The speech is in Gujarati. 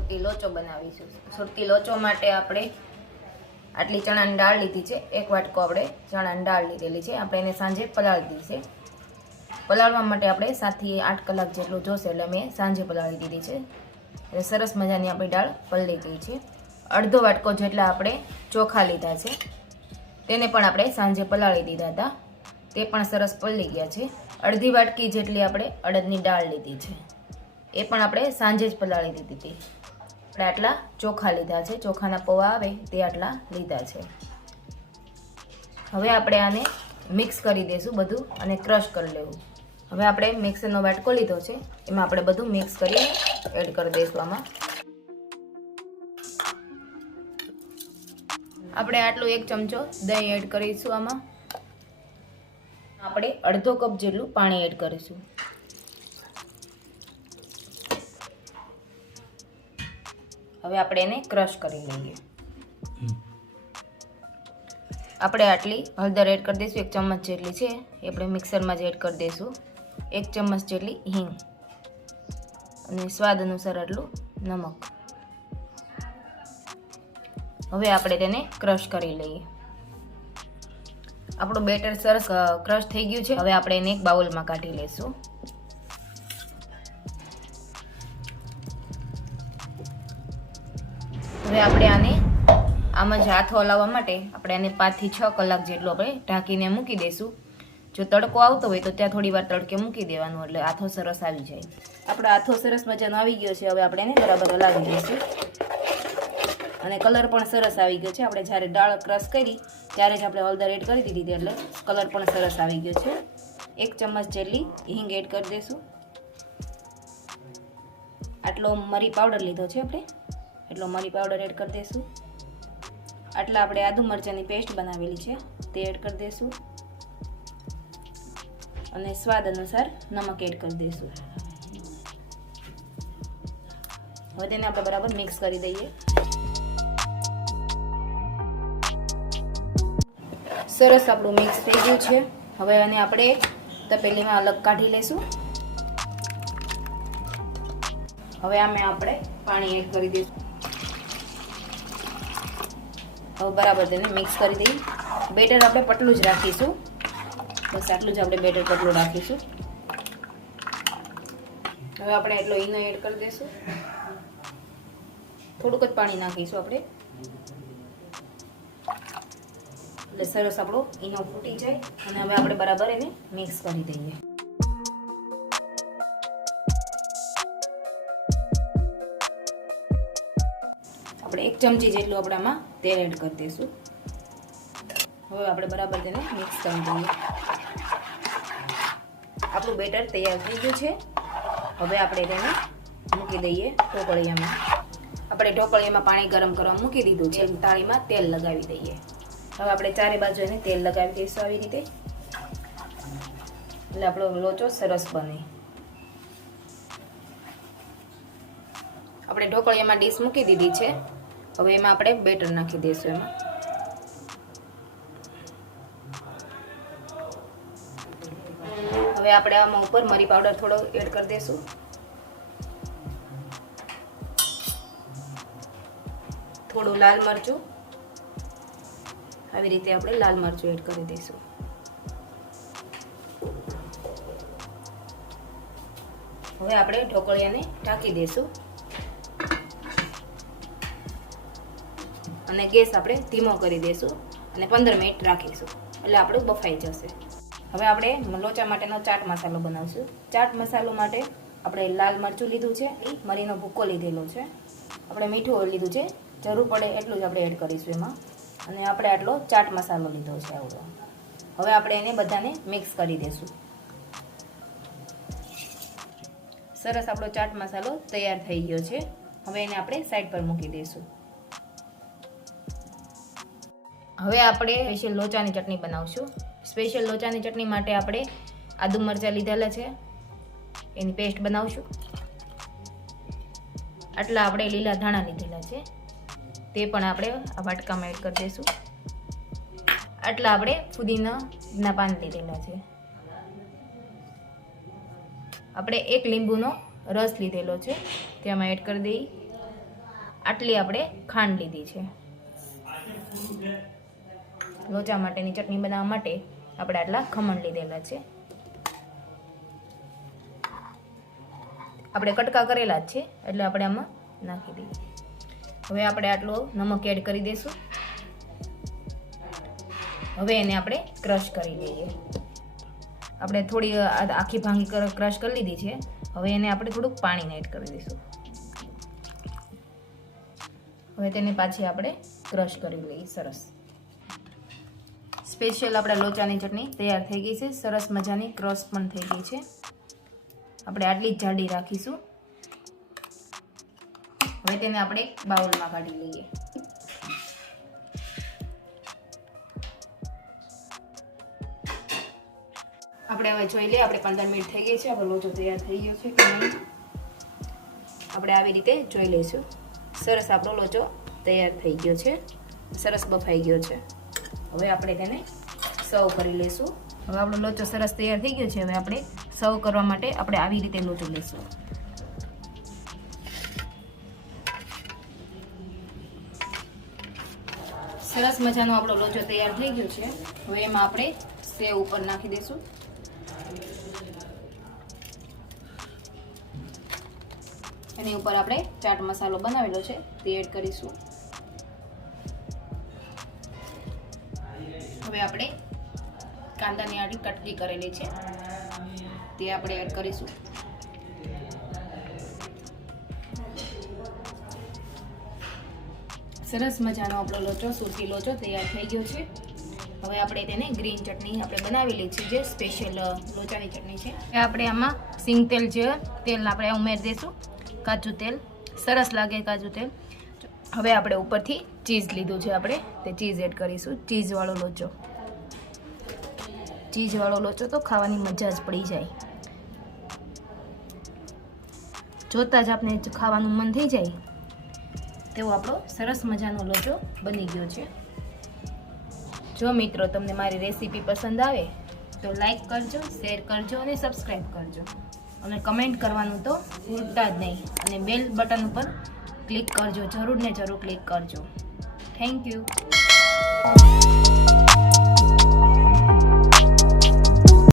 સુરતી લોચો બનાવીશું। સુરતી લોચો માટે આપણે આટલી ચણાની દાળ લીધી છે, એક વાટકો આપણે ચણાની દાળ લીધેલી છે। આપણે એને સાંજે પલાળી દીધી છે। પલાળવા માટે આપણે 7 થી 8 કલાક જેટલું જોશે, એટલે મેં સાંજે પલાળી દીધી છે। એટલે સરસ મજાની આપણી દાળ પલળી ગઈ છે। અડધો વાટકો જેટલા આપણે ચોખા લીધા છે, તેને પણ આપણે સાંજે પલાળી દીધા હતા, તે પણ સરસ પલળી ગયા છે। અડધી વાટકી જેટલી આપણે અડદની દાળ લીધી છે, એ પણ આપણે સાંજે જ પલાળી દીધી હતી। આપણે આટલા ચોખા લીધા છે, ચોખાના પૌવા આવે તે આટલા લીધા છે। હવે આપણે આને મિક્સ કરી દઈશું બધું અને ક્રશ કરી લેવું। હવે આપણે મિક્સરનો વાટકો લીધો છે, એમાં આપણે બધું મિક્સ કરીને એડ કરી દઈશું। આમાં આપણે આટલું 1 ચમચો દહીં એડ કરીશું। આમાં આપણે અડધો કપ જેટલું પાણી એડ કરીશું। હવે આપણે એને ક્રશ કરી લઈએ। આપણે આટલી હળદર એડ કરી દઈશું, 1 ચમચ જેટલી છે, એ આપણે મિક્સરમાં જ એડ કરી દઈશું। 1 ચમચ જેટલી હિંગ અને સ્વાદ અનુસાર આટલું નમક। હવે આપણે તેને ક્રશ કરી લઈએ। આપણું બેટર સરસ ક્રશ થઈ ગયું છે। હવે આપણે એને એક બાઉલમાં કાઢી લઈશું। હવે આપણે આને આમ જ હાથો હલાવવા માટે આપણે આને 5 થી 6 કલાક જેટલું આપણે ઢાંકીને મૂકી દઈશું। જો તડકો આવતો હોય તો ત્યાં થોડી વાર તડકે મૂકી દેવાનું, એટલે હાથો સરસ આવી જાય। આપણો હાથો સરસ મજાનો આવી ગયો છે। હવે આપણે એને બરાબર હલાવી દઈશું અને કલર પણ સરસ આવી ગયો છે। આપણે જ્યારે દાળ ક્રશ કરી ત્યારે જ આપણે હળદર એડ કરી દીધી, એટલે કલર પણ સરસ આવી ગયો છે। 1 ચમચ જેટલી હિંગ એડ કરી દઈશું। આટલો મરી પાવડર લીધો છે આપણે, એટલો મરી પાવડર એડ કરી દઈશું। આટલા આપણે આદુ મરચાંની પેસ્ટ બનાવેલી છે, તે એડ કરી દઈશું અને સ્વાદ અનુસાર નમક એડ કરી દઈશું। હવે તેને આપણે બરાબર મિક્સ કરી દઈએ। સરસ આપણું મિક્સ થઈ ગયું છે। હવે આને આપણે તપેલીમાં અલગ કાઢી લઈશું। હવે આમાં આપણે પાણી એડ કરી દઈશું। હવે બરાબર તેને મિક્સ કરી દઈએ। બેટર આપણે પતલું જ રાખીશું, બસ આટલું જ આપણે બેટર પતલું રાખીશું। હવે આપણે એટલો ઈનો એડ કરી દઈશું, થોડુંક જ પાણી નાખીશું આપણે, એટલે સરસ આપણો ઈનો ફૂટી જાય। અને હવે આપણે બરાબર એને મિક્સ કરી દઈએ। આપણે 1 ચમચી જેટલું આપણે આમાં તેલ એડ કરી દઈશું। હવે આપણે બરાબર તેને મિક્સ કરી દઈએ। આપણું બેટર તૈયાર થઈ ગયું છે। હવે આપણે તેને મૂકી દઈએ ઢોકળિયામાં। આપણે ઢોકળિયામાં પાણી ગરમ કરવા મૂકી દીધું છે, થાળીમાં તેલ લગાવી દઈએ। હવે આપણે ચારે બાજુ એને તેલ લગાવી દઈશું આવી રીતે, એટલે આપણો લોચો સરસ બને। આપણે ઢોકળિયામાં ડીશ મૂકી દીધી છે। હવે એમાં આપણે બેટર નાખી દઈશું। એમાં હવે આપણે આમાં ઉપર મરી પાવડર થોડો એડ કરી દઈશું। થોડું લાલ મરચું, આવી રીતે આપણે લાલ મરચું એડ કરી દઈશું। હવે આપણે ઢોકળિયાને ઢાંકી દઈશું અને ગેસ આપણે ધીમો કરી દઈશું અને 15 મિનિટ રાખીશું, એટલે આપણું બફાઈ જશે। હવે આપણે લોચા માટેનો ચાટ મસાલો બનાવશું। ચાટ મસાલો માટે આપણે લાલ મરચું લીધું છે, મરીનો ભૂકો લીધેલો છે, આપણે મીઠું લીધું છે, જરૂર પડે એટલું જ આપણે એડ કરીશું એમાં, અને આપણે આટલો ચાટ મસાલો લીધો છે આવડો। હવે આપણે એને બધાને મિક્સ કરી દઈશું। સરસ આપણો ચાટ મસાલો તૈયાર થઈ ગયો છે। હવે એને આપણે સાઈડ પર મૂકી દઈશું। હવે આપણે સ્પેશિયલ લોચાની ચટણી બનાવશું। સ્પેશિયલ લોચાની ચટણી માટે આપણે આદુ મરચાં લીધેલા છે, એની પેસ્ટ બનાવશું। આટલા આપણે લીલા ધાણા લીધેલા છે, તે પણ આપણે આ વાટકામાં એડ કરી દઈશું। આટલા આપણે ફુદીનાના પાન લીધેલા છે। આપણે 1 લીંબુનો રસ લીધેલો છે, તેમાં એડ કરી દઈએ। આટલી આપણે ખાંડ લીધી છે. લોચા માટેની ચટણી બનાવવા માટે આપણે આટલા ખમણ લીધેલા છે. આપણે કટકા કરેલા જ છે એટલે આપણે આમાં નાખી દઈએ. હવે આપણે આટલો નમક એડ કરી દઈશું. હવે એને આપણે ક્રશ કરી લઈએ. આપણે થોડી આખી ભાંગી ક્રશ કરી લીધી છે. હવે એને આપણે થોડુંક પાણીને એડ કરી દઈશું. હવે તેને પાછી આપણે ક્રશ કરી લઈએ. સરસ સ્પેશિયલ આપણા લોચાની ચટણી તૈયાર થઈ ગઈ છે. સરસ મજાની ક્રશ પણ થઈ ગઈ છે. આપણે આટલી જ જાડી રાખીશું. હવે તેને આપણે બાઉલમાં કાઢી લઈએ. આપણે હવે જોઈ લઈએ. આપણે 15 મિનિટ થઈ ગઈ છે. આપણો લોચો તૈયાર થઈ ગયો છે કે નહીં આપણે આવી રીતે જોઈ લઈશું. સરસ આપણો લોચો તૈયાર થઈ ગયો છે. સરસ બફાઈ ગયો છે. હવે આપણે તેને સર્વ કરી લઈશું. હવે આપણો લોચો સરસ તૈયાર થઈ ગયો છે. હવે આપણે સર્વ કરવા માટે આપણે આવી રીતે લોચો લઈશું. સરસ મજાનો આપણો લોચો તૈયાર થઈ ગયો છે. હવે એમાં આપણે સેવ ઉપર નાખી દઈશું. એની ઉપર આપણે ચાટ મસાલો બનાવેલો છે તે એડ કરીશું. હવે આપણે કાંદાની આડી કટકી કરેલી છે તે આપણે એડ કરીશું. સરસ મજાનો આપણો લોચો સુરતી લોચો તૈયાર થઈ ગયો છે. હવે આપણે તેને ગ્રીન ચટણી આપણે બનાવેલી છે જે સ્પેશિયલ લોચાની ચટણી છે. આપણે આમાં સિંગ તેલ જે તેલ આપણે ઉમેરી દઈશું. કાજુ તેલ સરસ લાગે કાજુ તેલ. હવે આપણે ઉપરથી ચીઝ લીધું છે આપણે તે ચીઝ એડ કરીશું. ચીઝવાળો લોચો તો ખાવાની મજા જ પડી જાય. જોતાં જ આપણે ખાવાનું મન થઈ જાય તેવો આપણો સરસ મજાનો લોચો બની ગયો છે. જો મિત્રો તમને મારી રેસીપી પસંદ આવે તો લાઈક કરજો, શેર કરજો અને સબસ્ક્રાઈબ કરજો અને કમેન્ટ કરવાનું તો ભૂલતા જ નહીં. અને બેલ બટન ઉપર ક્લિક કરજો. જરૂર ને જરૂર ક્લિક કરજો. Thank you.